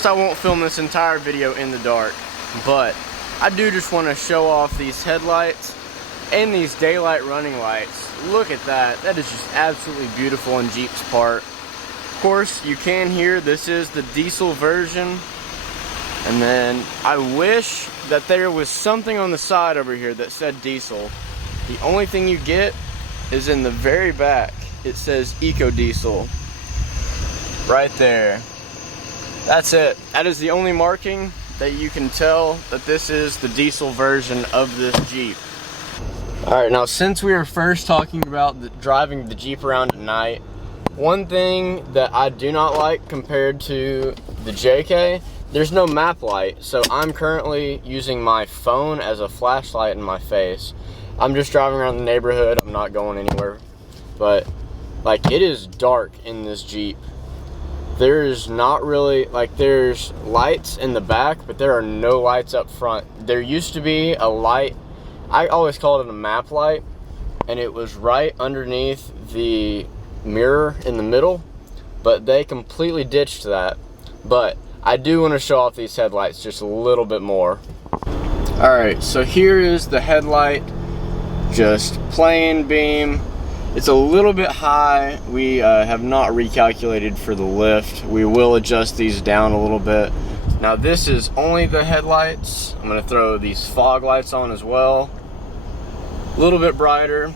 course, I won't film this entire video in the dark, but I do just want to show off these headlights and these daylight running lights. Look at that. That is just absolutely beautiful on Jeep's part. Of course, you can hear this is the diesel version. And then I wish that there was something on the side over here that said diesel. The only thing you get is in the very back. It says Ecodiesel right there. That's it. That is the only marking that you can tell that this is the diesel version of this Jeep. Alright, now since we were first talking about driving the Jeep around at night, one thing that I do not like compared to the JK, there's no map light. So I'm currently using my phone as a flashlight in my face. I'm just driving around the neighborhood, I'm not going anywhere. But like, it is dark in this Jeep. There's not really, like, there's lights in the back, but there are no lights up front. There used to be a light, I always called it a map light, and it was right underneath the mirror in the middle, but they completely ditched that. But I do want to show off these headlights just a little bit more. Alright, so here is the headlight, just plain beam. It's a little bit high. We have not recalculated for the lift. We will adjust these down a little bit. Now this is only the headlights. I'm going to throw these fog lights on as well. A little bit brighter,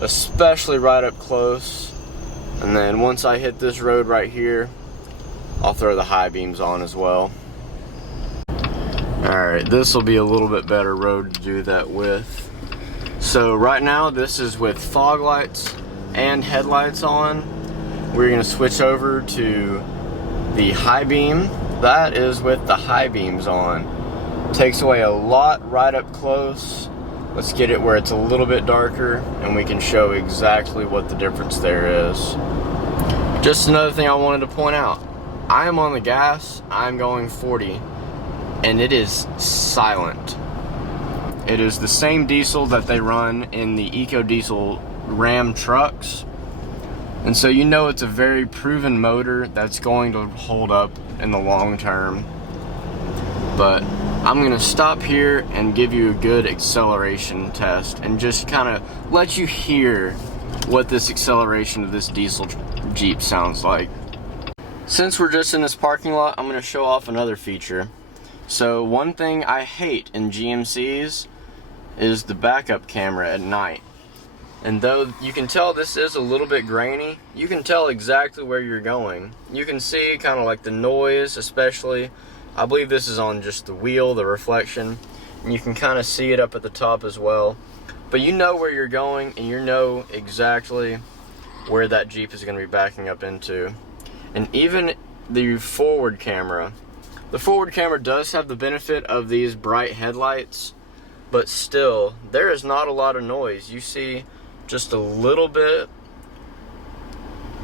especially right up close. And then once I hit this road right here, I'll throw the high beams on as well. Alright, this will be a little bit better road to do that with. So right now this is with fog lights and headlights on. We're going to switch over to the high beam. That is with the high beams on. Takes away a lot right up close. Let's get it where it's a little bit darker and we can show exactly what the difference there is. Just another thing I wanted to point out. I am on the gas, I'm going 40, and it is silent. It is the same diesel that they run in the Ecodiesel Ram trucks. And so you know it's a very proven motor that's going to hold up in the long term. But I'm going to stop here and give you a good acceleration test and just kind of let you hear what this acceleration of this diesel Jeep sounds like. Since we're just in this parking lot, I'm going to show off another feature. So one thing I hate in GMCs is the backup camera at night. And though you can tell this is a little bit grainy, you can tell exactly where you're going. You can see kind of like the noise, especially. I believe this is on just the wheel, the reflection. And you can kind of see it up at the top as well. But you know where you're going and you know exactly where that Jeep is going to be backing up into. And even the forward camera. The forward camera does have the benefit of these bright headlights, but still, there is not a lot of noise. You see just a little bit,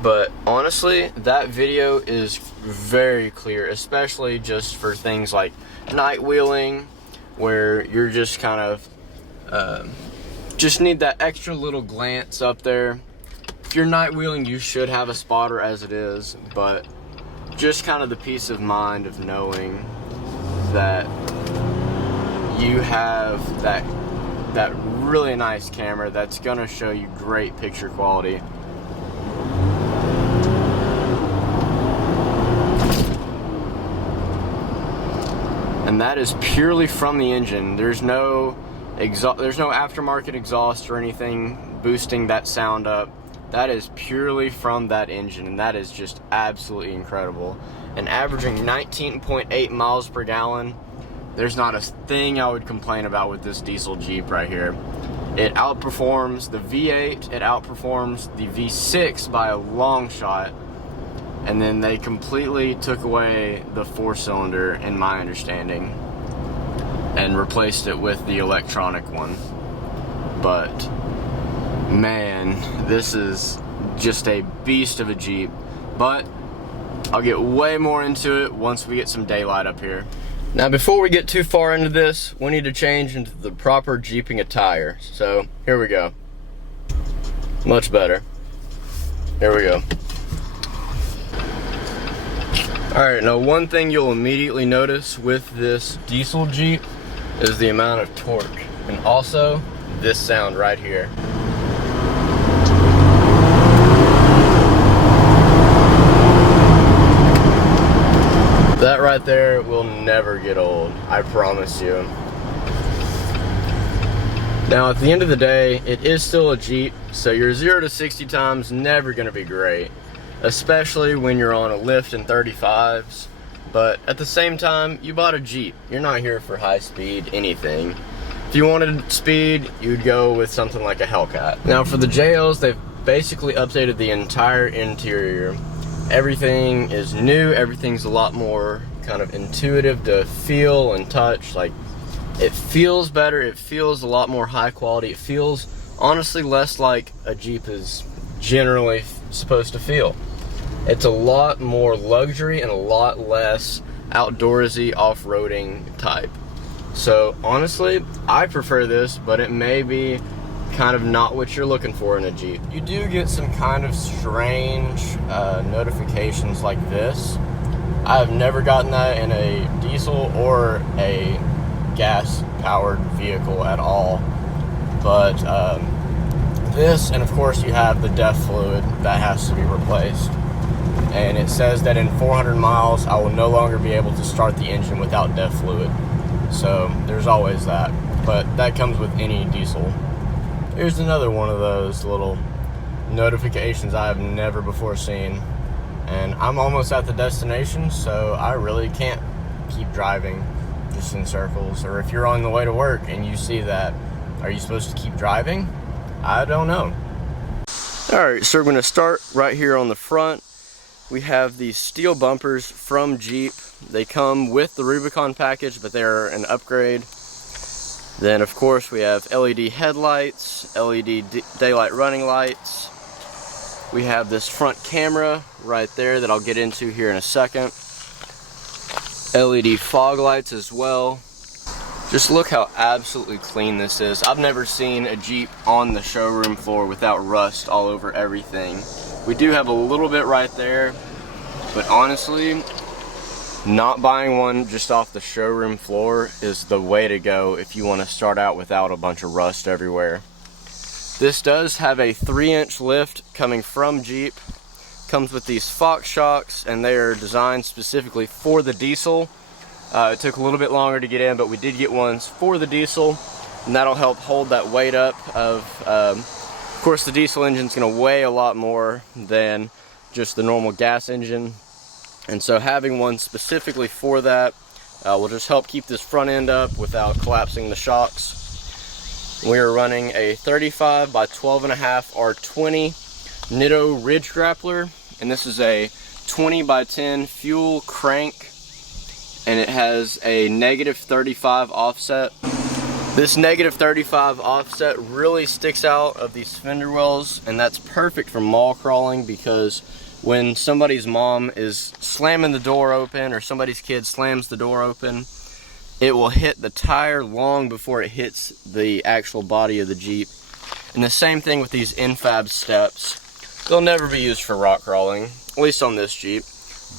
but honestly, that video is very clear, especially just for things like night wheeling, where you're just kind of, just need that extra little glance up there. If you're night wheeling, you should have a spotter as it is, but just kind of the peace of mind of knowing that you have that really nice camera that's gonna show you great picture quality. And that is purely from the engine. There's no aftermarket exhaust or anything boosting that sound up. That is purely from that engine, and that is just absolutely incredible. And averaging 19.8 miles per gallon, there's not a thing I would complain about with this diesel Jeep right here. It outperforms the V8, it outperforms the V6 by a long shot, and then they completely took away the 4-cylinder, in my understanding, and replaced it with the electronic one. But man, this is just a beast of a Jeep. But I'll get way more into it once we get some daylight up here. Now before we get too far into this, we need to change into the proper Jeeping attire. So here we go. Much better. Here we go. Alright, now one thing you'll immediately notice with this diesel Jeep is the amount of torque, and also this sound right here. That right there will never get old, I promise you. Now at the end of the day, it is still a Jeep, so your 0 to 60 time's never going to be great, especially when you're on a lift in 35s. But at the same time, you bought a Jeep. You're not here for high speed anything. If you wanted speed, you'd go with something like a Hellcat. Now for the JLs, they've basically updated the entire interior. Everything is new, everything's a lot more kind of intuitive to feel and touch. Like, it feels better, it feels a lot more high quality, it feels honestly less like a Jeep is generally supposed to feel. It's a lot more luxury and a lot less outdoorsy, off-roading type. So honestly, I prefer this, but it may be kind of not what you're looking for in a Jeep. You do get some kind of strange notifications like this. I have never gotten that in a diesel or a gas-powered vehicle at all. But this, and of course you have the DEF fluid that has to be replaced. And it says that in 400 miles, I will no longer be able to start the engine without DEF fluid. So there's always that, but that comes with any diesel. Here's another one of those little notifications I have never before seen. And I'm almost at the destination, so I really can't keep driving just in circles. Or if you're on the way to work and you see that, are you supposed to keep driving? I don't know. Alright, so we're going to start right here on the front. We have these steel bumpers from Jeep. They come with the Rubicon package, but they're an upgrade. Then of course we have LED headlights, LED daylight running lights. We have this front camera right there that I'll get into here in a second. LED fog lights as well. Just look how absolutely clean this is. I've never seen a Jeep on the showroom floor without rust all over everything. We do have a little bit right there, but honestly, not buying one just off the showroom floor is the way to go if you want to start out without a bunch of rust everywhere. This does have a 3-inch lift coming from Jeep. Comes with these Fox shocks, and they are designed specifically for the diesel. It took a little bit longer to get in, but we did get ones for the diesel, and that'll help hold that weight up of course the diesel engine's going to weigh a lot more than just the normal gas engine, and so having one specifically for that will just help keep this front end up without collapsing the shocks. We are running a 35 by 12.5 R20 Nitto Ridge Grappler, and this is a 20 by 10 fuel crank, and it has a -35 offset. This -35 offset really sticks out of these fender wells, and that's perfect for mall crawling, because when somebody's mom is slamming the door open or somebody's kid slams the door open, it will hit the tire long before it hits the actual body of the Jeep. And the same thing with these infab steps. They'll never be used for rock crawling, at least on this Jeep.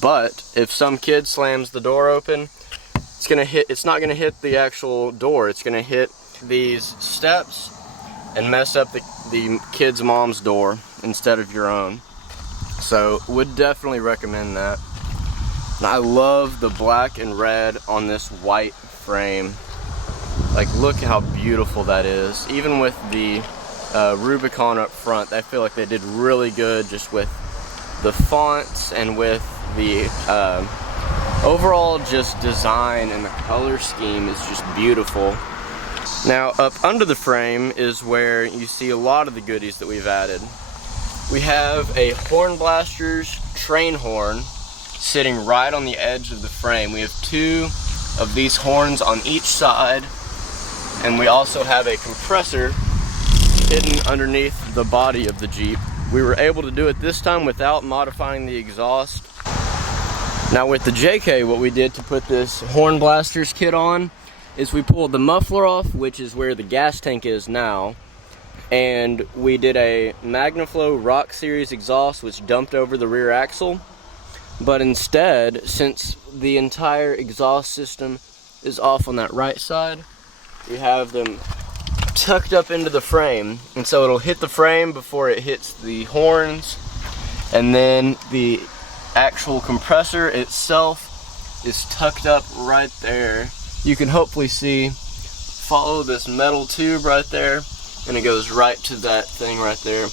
But if some kid slams the door open, it's not gonna hit the actual door, it's gonna hit these steps and mess up the kid's mom's door instead of your own. So would definitely recommend that. And I love the black and red on this white frame. Like, look how beautiful that is. Even with the Rubicon up front, I feel like they did really good just with the fonts and with the overall just design, and the color scheme is just beautiful. Now up under the frame is where you see a lot of the goodies that we've added. We have a Horn Blasters train horn sitting right on the edge of the frame. We have 2 of these horns on each side, and we also have a compressor hidden underneath the body of the Jeep. We were able to do it this time without modifying the exhaust. Now with the JK, what we did to put this Horn Blasters kit on is we pulled the muffler off, which is where the gas tank is now, and we did a MagnaFlow Rock Series exhaust which dumped over the rear axle. But instead, since the entire exhaust system is off on that right side, we have them tucked up into the frame, and so it'll hit the frame before it hits the horns, and then the actual compressor itself is tucked up right there. You can hopefully see, follow this metal tube right there, and it goes right to that thing right there.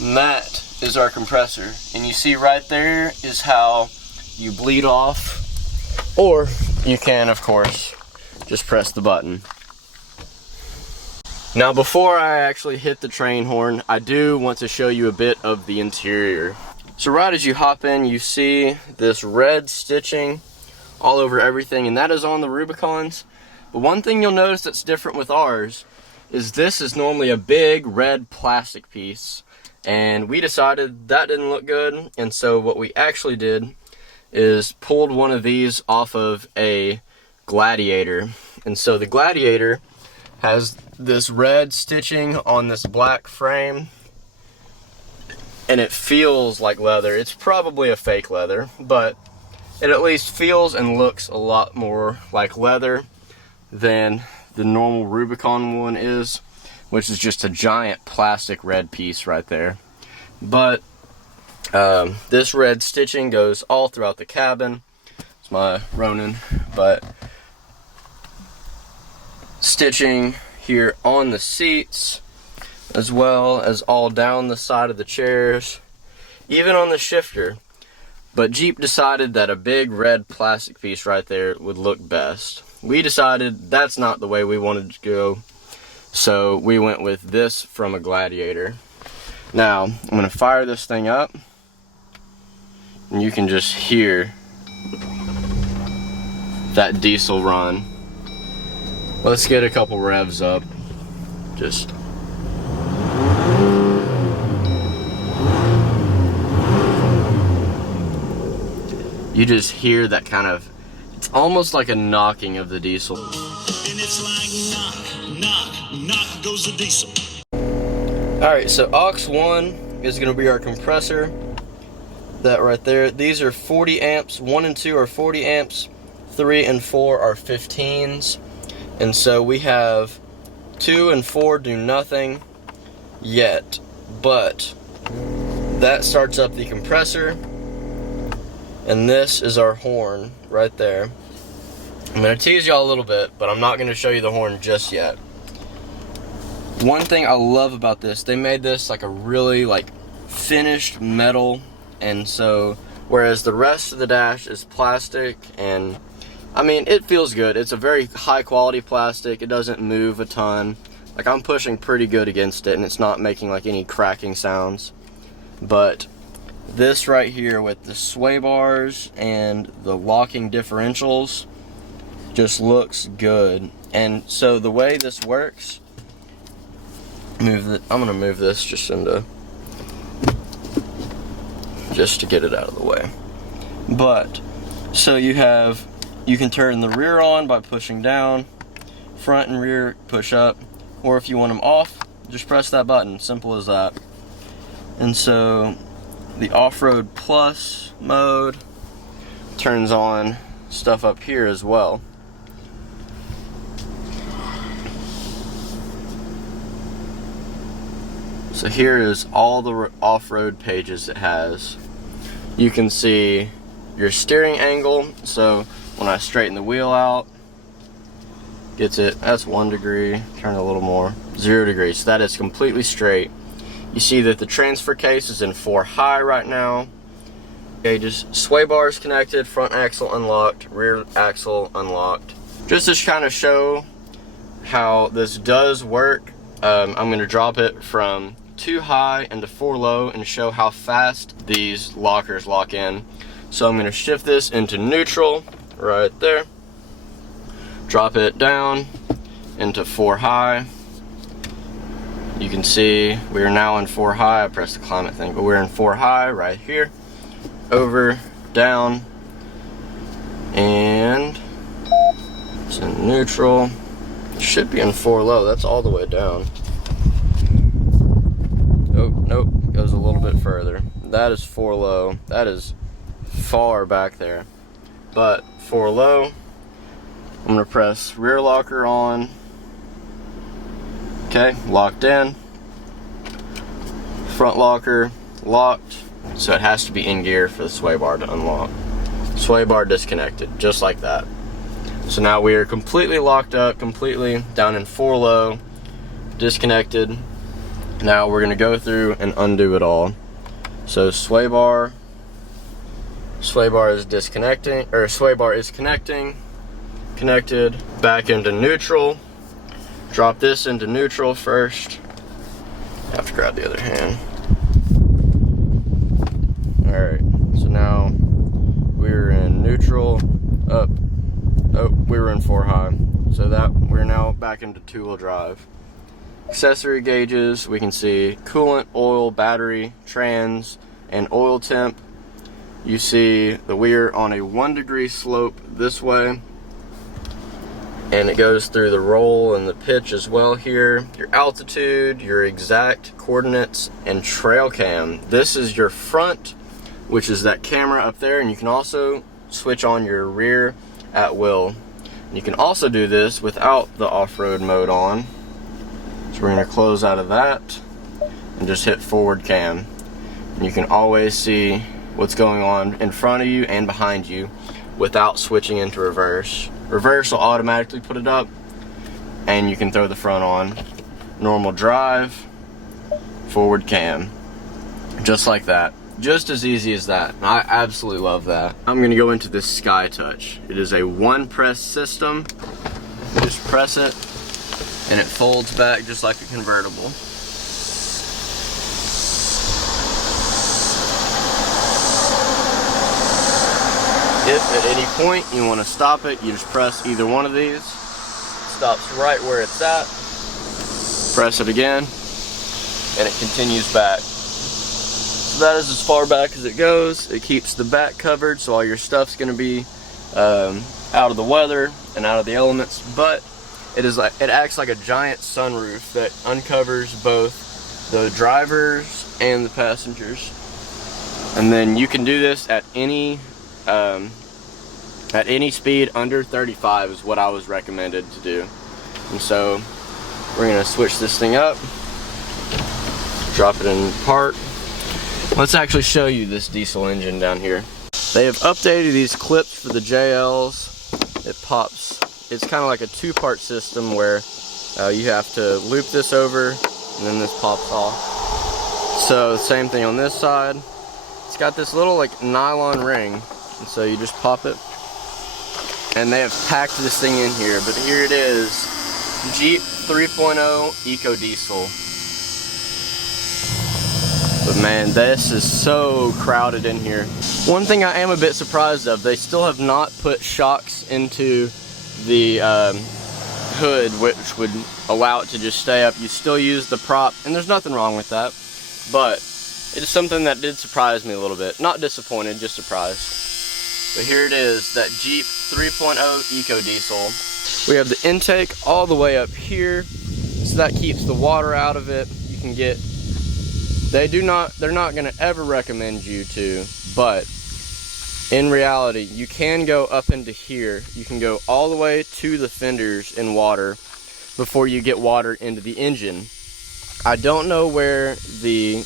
And that is our compressor, and you see right there is how you bleed off, or you can, of course, just press the button. Now, before I actually hit the train horn, I do want to show you a bit of the interior. So right as you hop in, you see this red stitching all over everything, and that is on the Rubicons. But one thing you'll notice that's different with ours is this is normally a big red plastic piece, and we decided that didn't look good, and so what we actually did is pulled one of these off of a Gladiator. And so the Gladiator has this red stitching on this black frame, and it feels like leather. It's probably a fake leather, but it at least feels and looks a lot more like leather than the normal Rubicon one is, which is just a giant plastic red piece right there. But this red stitching goes all throughout the cabin. It's my Ronin, but stitching here on the seats, as well as all down the side of the chairs, even on the shifter. But Jeep decided that a big red plastic piece right there would look best. We decided that's not the way we wanted to go, so we went with this from a Gladiator. Now, I'm going to fire this thing up, and you can just hear that diesel run. Let's get a couple revs up. Just you just hear that kind of, it's almost like a knocking of the diesel. And it's like knock, knock, knock goes the diesel. Alright, so aux 1 is going to be our compressor. That right there. These are 40 amps. 1 and 2 are 40 amps. 3 and 4 are 15s. And so we have 2 and 4 do nothing yet. But that starts up the compressor. And this is our horn right there. I'm going to tease y'all a little bit, but I'm not going to show you the horn just yet. One thing I love about this, they made this like a really finished metal, and so whereas the rest of the dash is plastic, and I mean, it feels good. It's a very high quality plastic. It doesn't move a ton. Like, I'm pushing pretty good against it, and it's not making like any cracking sounds. But this right here with the sway bars and the locking differentials just looks good. And so the way this works, I'm gonna move this just to get it out of the way. But so you can turn the rear on by pushing down, front and rear push up, or if you want them off, just press that button. Simple as that. And so the off-road plus mode turns on stuff up here as well. So here is all the off-road pages it has. You can see your steering angle, so when I straighten the wheel out, gets it, that's 1 degree, turn it a little more, 0 degrees, so that is completely straight. You see that the transfer case is in 4 high right now. Gauges, sway bars connected, front axle unlocked, rear axle unlocked. Just to kind of show how this does work, I'm going to drop it from 2 high into 4 low and show how fast these lockers lock in. So I'm going to shift this into neutral right there, drop it down into 4 high. You can see we are now in 4 high. I pressed the climate thing, but we're in 4 high right here, over, down, and it's in neutral. It should be in 4 low. That's all the way down. Oh, nope, it goes a little bit further. That is 4 low. That is far back there. But for low, I'm gonna press rear locker on. Okay, locked in. Front locker locked. So it has to be in gear for the sway bar to unlock. Sway bar disconnected, just like that. So now we are completely locked up, completely down in 4 low, disconnected. Now we're gonna go through and undo it all. So sway bar is disconnecting, or sway bar is connecting, connected, back into neutral. Drop this into neutral first. I have to grab the other hand. Alright, so now we're in neutral, up, oh, we were in 4 high. So that we're now back into 2-wheel drive. Accessory gauges, we can see coolant, oil, battery, trans, and oil temp. You see that we're on a 1 degree slope this way, and it goes through the roll and the pitch as well here. Your altitude, your exact coordinates, and trail cam. This is your front, which is that camera up there, and you can also switch on your rear at will. You can also do this without the off-road mode on. So we're gonna close out of that and just hit forward cam. And you can always see what's going on in front of you and behind you without switching into reverse. Reverse will automatically put it up, and you can throw the front on. Normal drive, forward cam, just like that. Just as easy as that. I absolutely love that. I'm gonna go into this Sky Touch. It is a 1 press system. You just press it and it folds back just like a convertible. If at any point you want to stop it, you just press either one of these. Stops right where it's at. Press it again, and it continues back. So that is as far back as it goes. It keeps the back covered, so all your stuff's going to be out of the weather and out of the elements. But it acts like a giant sunroof that uncovers both the drivers and the passengers. And then you can do this at any speed under 35 is what I was recommended to do. And so we're gonna switch this thing up, drop it in park. Let's actually show you this diesel engine down here. They have updated these clips for the JLs. It pops. It's kind of like a 2-part system where you have to loop this over and then this pops off. So same thing on this side. It's got this little like nylon ring, and so you just pop it. And they have packed this thing in here, but here it is. Jeep 3.0 Ecodiesel. But man, this is so crowded in here. One thing I am a bit surprised of, they still have not put shocks into the hood, which would allow it to just stay up. You still use the prop, and there's nothing wrong with that. But it is something that did surprise me a little bit. Not disappointed, just surprised. But here it is, that Jeep 3.0 Ecodiesel. We have the intake all the way up here, so that keeps the water out of it. You can get, they're not gonna ever recommend you to, but in reality, you can go up into here. You can go all the way to the fenders in water before you get water into the engine. I don't know where the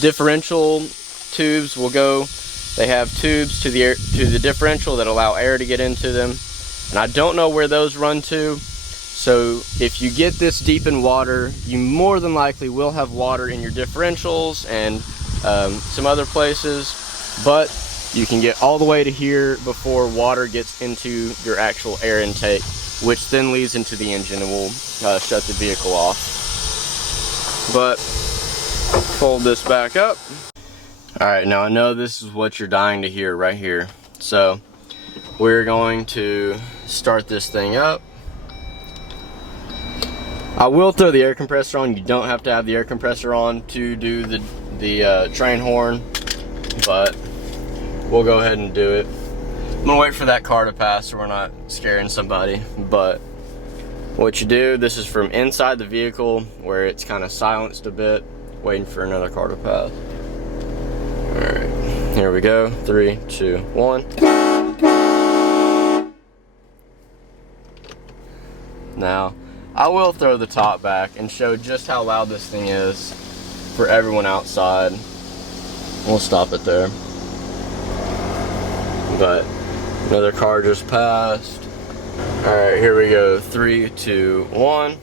differential tubes will go. They have tubes to the differential that allow air to get into them, and I don't know where those run to. So if you get this deep in water, you more than likely will have water in your differentials and some other places, but you can get all the way to here before water gets into your actual air intake, which then leads into the engine and will shut the vehicle off. But fold this back up. Alright, now I know this is what you're dying to hear right here. So we're going to start this thing up. I will throw the air compressor on. You don't have to have the air compressor on to do the train horn, but we'll go ahead and do it. I'm gonna wait for that car to pass so we're not scaring somebody. But what you do, this is from inside the vehicle where it's kind of silenced a bit, waiting for another car to pass. Alright, Here we go. 3, 2, 1. Now, I will throw the top back and show just how loud this thing is for everyone outside. We'll stop it there. But another car just passed. Alright, here we go. 3, 2, 1.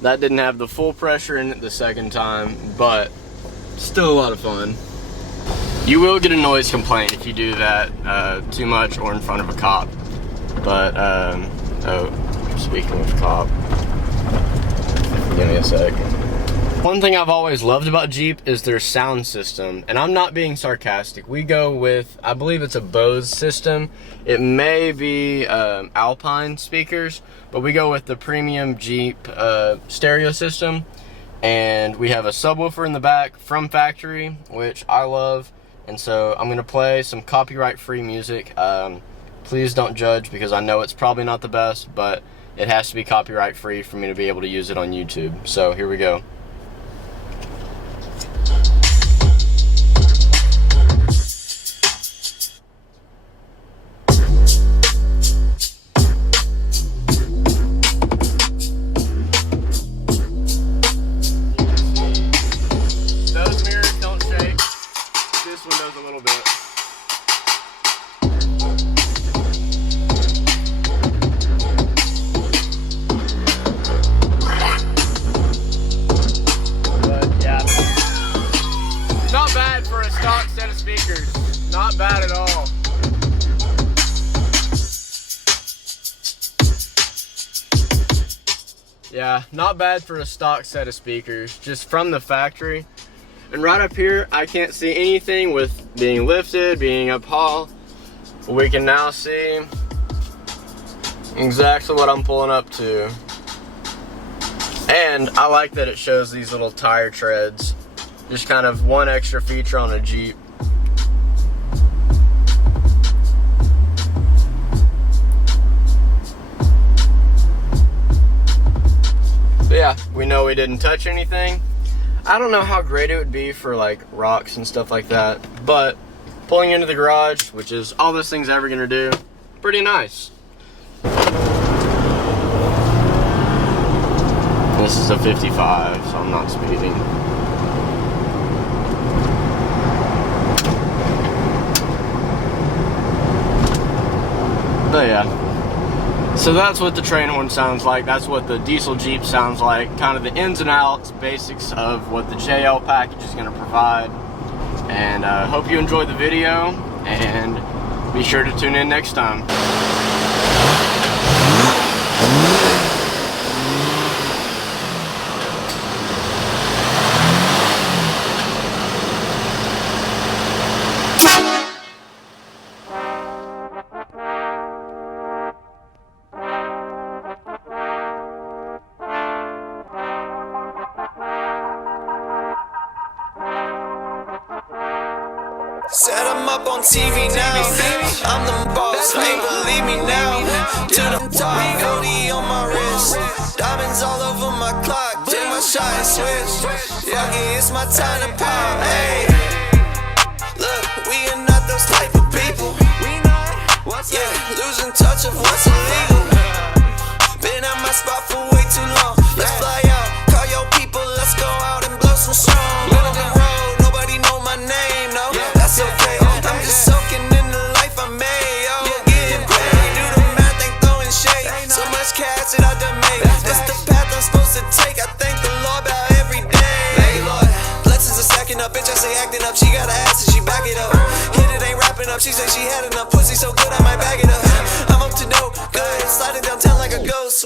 That didn't have the full pressure in it the second time, but still a lot of fun. You will get a noise complaint if you do that too much or in front of a cop. But, oh, speaking of cop, give me a sec. One thing I've always loved about Jeep is their sound system, and I'm not being sarcastic. We go with, I believe it's a Bose system. It may be Alpine speakers, but we go with the premium Jeep stereo system, and we have a subwoofer in the back from factory, which I love, and so I'm going to play some copyright-free music. Please don't judge, because I know it's probably not the best, but it has to be copyright-free for me to be able to use it on YouTube. So here we go. Not bad at all. Yeah, not bad for a stock set of speakers, just from the factory. And right up here, I can't see anything with being lifted, being up haul. We can now see exactly what I'm pulling up to. And I like that it shows these little tire treads. Just kind of one extra feature on a Jeep. But yeah, we know we didn't touch anything. I don't know how great it would be for like rocks and stuff like that, but pulling into the garage, which is all this thing's ever gonna do, pretty nice. This is a 55, so I'm not speeding. But yeah. So that's what the train horn sounds like. That's what the diesel Jeep sounds like. Kind of the ins and outs, basics of what the JL package is going to provide. And hope you enjoyed the video, and be sure to tune in next time. Set them up on TV now. I'm the boss, ain't believe me now. To the top, Cody on my wrist. Diamonds all over my clock. Take my shot and switch. Fuck it, it's my time to pop. Hey, look, we are not those type of people. Yeah, losing touch of what's illegal. Been at my spot for way too long. Let's fly out, call your people, let's go out and blow some strong. Middle of the road, nobody know my name, no. That's okay, I'm just soaking in the life I made, yo. Getting paid, do the math, ain't throwing shade. So much cash that I done made. This the path I'm supposed to take, I thank the Lord about every day. Hey Lord, blessings are stacking up, bitch I say acting up. She got an ass and she back it up. Hit it ain't wrapping up, she say she had enough pussy so good I might bag it up. I'm up to no good, sliding downtown like a ghost.